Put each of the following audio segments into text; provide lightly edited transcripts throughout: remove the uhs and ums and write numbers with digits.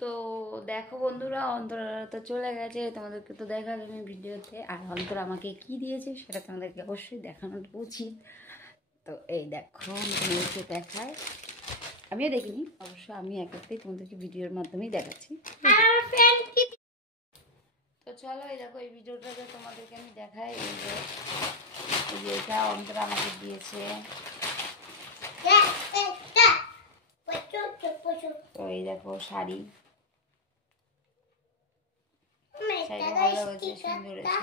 তো দেখো বন্ধুরা, অন্তরা তো চলে গেছে, তোমাদেরকে তো দেখালাম আমি ভিডিওতে। আর অন্তরা আমাকে কি দিয়েছে সেটা তোমাদেরকে অবশ্যই দেখানোটা উচিত। তো এই দেখো, তোমাদেরকে দেখায়, আমিও দেখিনি অবশ্য, আমি একটাই তোমাদেরকে ভিডিওর মাধ্যমেই দেখাচ্ছি। তো চলো, এই দেখো এই ভিডিওটাতে তোমাদেরকে আমি দেখাই। এই যে এটা অন্তরা আমাকে দিয়েছে। তো এই দেখো শাড়ি, শাড়িটা ভালো হয়েছে, সুন্দর হয়েছে।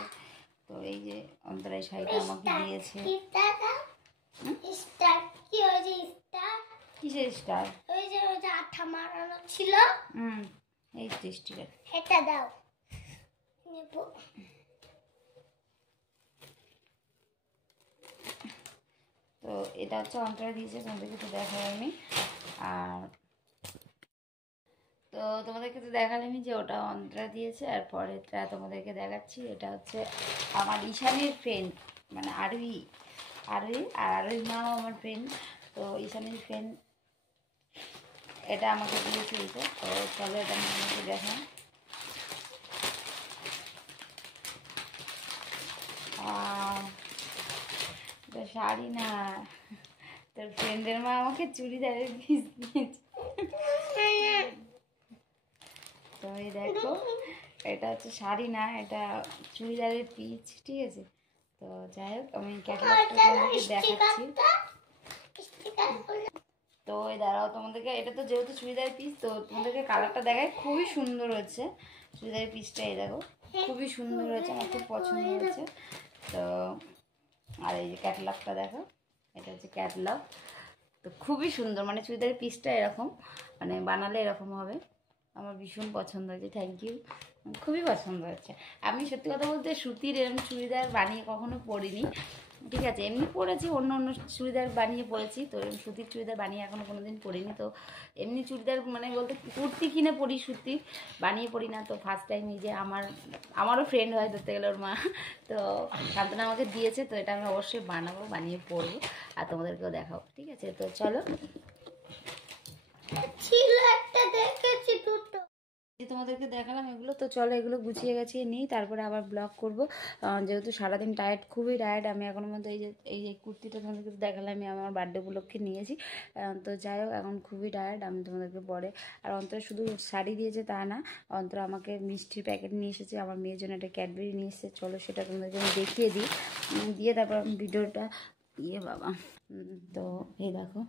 তো এই যে অন্তরা এই শাড়িটা আমাকে দিয়েছে। কিসের স্টার? ওই যে আঠা মারানো ছিল। এই স্টিকার, এটা দাও। তো এটা হচ্ছে অন্তরা দিয়েছে, তোমাদেরকে তো দেখাই আমি। আর তো তোমাদেরকে তো দেখালামই যে ওটা অন্তরা দিয়েছে। আর পরেরটা তোমাদেরকে দেখাচ্ছি, এটা হচ্ছে আমার ঈশানের ফ্রেন্ড, মানে আরোহী। আর আরোহী মাও আমার ফ্রেন্ড। তো ঈশানের ফ্রেন্ড এটা আমাকে দিয়েছে এইটা। তো চলো এটা আমি আমাকে দেখাই। তো শাড়ি না, তোর ফ্রেন্ডের মা আমাকে চুড়িদারের পিস দিয়েছে। তো এই দেখো, এটা হচ্ছে শাড়ি না, এটা চুড়িদারের পিস, ঠিক আছে। তো যাই হোক, আমি ক্যাটালগটা তোমাদেরকে দেখাচ্ছি। তো এই দাঁড়াও, তোমাদেরকে এটা তো যেহেতু চুড়িদারের পিস, তো তোমাদেরকে কালারটা দেখায়, খুবই সুন্দর হয়েছে চুড়িদারের পিসটা। এই দেখো, খুবই সুন্দর হয়েছে, আমার খুব পছন্দ হয়েছে। তো আর এই যে ক্যাটালগটা দেখো, এটা হচ্ছে ক্যাটালগ। তো খুবই সুন্দর, মানে চুড়িদারের পিসটা এরকম, মানে বানালে এরকম হবে। আমার ভীষণ পছন্দ হয়েছে, থ্যাংক ইউ, খুবই পছন্দ হয়েছে। আমি সত্যি কথা বলতে সুতির এরকম চুড়িদার বানিয়ে কখনো পরিনি, ঠিক আছে। এমনি পরেছি, অন্য অন্য চুড়িদার বানিয়ে পরেছি, তো এরকম সুতির চুড়িদার বানিয়ে এখনও কোনো দিন পরিনি। তো এমনি চুড়িদার মানে বলতে কুর্তি কিনে পরি, সুতির বানিয়ে পরি না। তো ফার্স্ট টাইম এই যে আমারও ফ্রেন্ড হয় ধরতে গেলে ওর মা, তো সান্ত্বনা আমাকে দিয়েছে। তো এটা আমি অবশ্যই বানাবো, বানিয়ে পরবো আর তোমাদেরকেও দেখাবো, ঠিক আছে। তো চলো, ছিল একটা দেখেছি দুটো, তোমাদেরকে দেখালাম এগুলো। তো চলো এগুলো গুছিয়ে গেছিয়ে নিই, তারপরে আবার ব্লগ করব। যেহেতু সারাদিন টায়ার্ড, খুবই টায়ার্ড আমি এখনো মধ্যে। এই যে কুর্তিটা তোমাদেরকে দেখালাম, আমি আমার বার্থডে উপলক্ষে নিয়েছি। তো যাই হোক, এখন খুবই টায়ার্ড, আমি তোমাদেরকে পরে। আর অন্তরা শুধু শাড়ি দিয়েছে তা না, অন্তরা আমাকে মিষ্টির প্যাকেট নিয়ে এসেছে, আমার মেয়ের জন্য একটা ক্যাডবেরি নিয়ে এসেছে। চলো সেটা তোমাদেরকে আমি দেখিয়ে দিই, দিয়ে তারপর আমি ভিডিওটা বাবা। তো এই দেখো,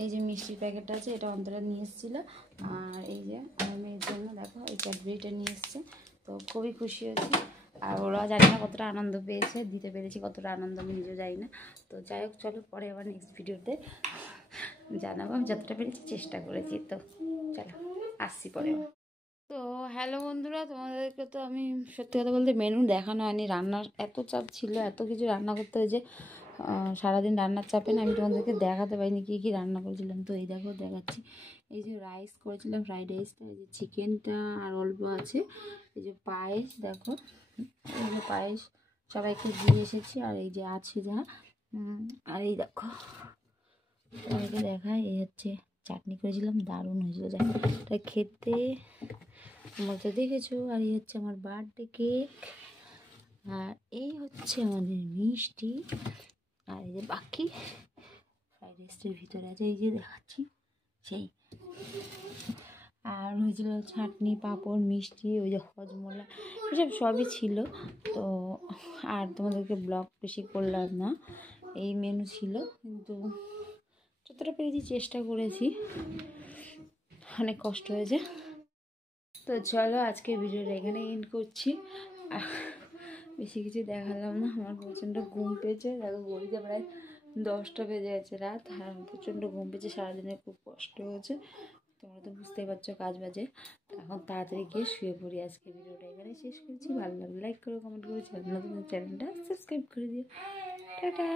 এই যে মিষ্টির প্যাকেটটা আছে, এটা অন্তরা নিয়ে এসেছিলো। আর এই যে আমার মেয়ের জন্য দেখো এই ক্যাডবেরিটা নিয়ে এসছে। তো খুবই খুশি হয়েছি। আর ওরা জানি না কতটা আনন্দ পেয়েছে, দিতে পেরেছি কতটা আনন্দ আমি নিজেও জানি না। তো যাই হোক, চলো পরে আবার নেক্সট ভিডিওতে জানাবো, আমি যতটা পেরেছি চেষ্টা করেছি। তো চলো, আসছি পরে। তো হ্যালো বন্ধুরা, তোমাদেরকে তো আমি সত্যি কথা বলতে মেনু দেখানো হয়নি। রান্নার এত চাপ ছিল, এত কিছু রান্না করতে হয়েছে সারাদিন, রান্নার চাপে না আমি তোমাদেরকে দেখাতে পারিনি কী কী রান্না করেছিলাম। তো এই দেখো দেখাচ্ছি, এই যে রাইস করেছিলাম, ফ্রাইড রাইসটা, এই যে চিকেনটা আর অল্প আছে, এই যে পায়েস দেখো, এই যে পায়েস সবাইকে দিয়ে এসেছি। আর এই যে আছে যা, আর এই দেখো সবাইকে দেখায়, এই হচ্ছে চাটনি করেছিলাম, দারুণ হয়েছিল, যাই এটা খেতে তোমরা তো দেখেছো। আর এই হচ্ছে আমার বার্থডে কেক, আর এই হচ্ছে আমাদের মিষ্টি, আর এই যে বাকি ফ্রাইড রাইসটার ভিতরে আছে, এই যে দেখাচ্ছি সেই। আর হয়েছিল চাটনি, পাঁপড়, মিষ্টি, ওই যে হজমোলা, এসব সবই ছিল। তো আর তোমাদেরকে ব্লগ বেশি করলাম না, এই মেনু ছিল, কিন্তু যতটা পেরেছি চেষ্টা করেছি, অনেক কষ্ট হয়েছে। তো চলো আজকের ভিডিওটা এখানে এন্ড করছি। বেশি কিছু দেখালাম না, আমার প্রচণ্ড ঘুম পেয়েছে, দেখো ঘড়িতে প্রায় 10টা বেজে গেছে রাত। আর প্রচণ্ড ঘুম পেয়েছে, সারাদিনে খুব কষ্ট হয়েছে, তোমরা তো বুঝতেই পারছো কাজ বাজে। এখন তাড়াতাড়ি গিয়ে শুয়ে পড়ি। আজকে ভিডিওটা এখানে শেষ করছি, ভালো লাগলে লাইক করো, কমেন্ট করো, চ্যানেলটা সাবস্ক্রাইব করে দিও। টাটা।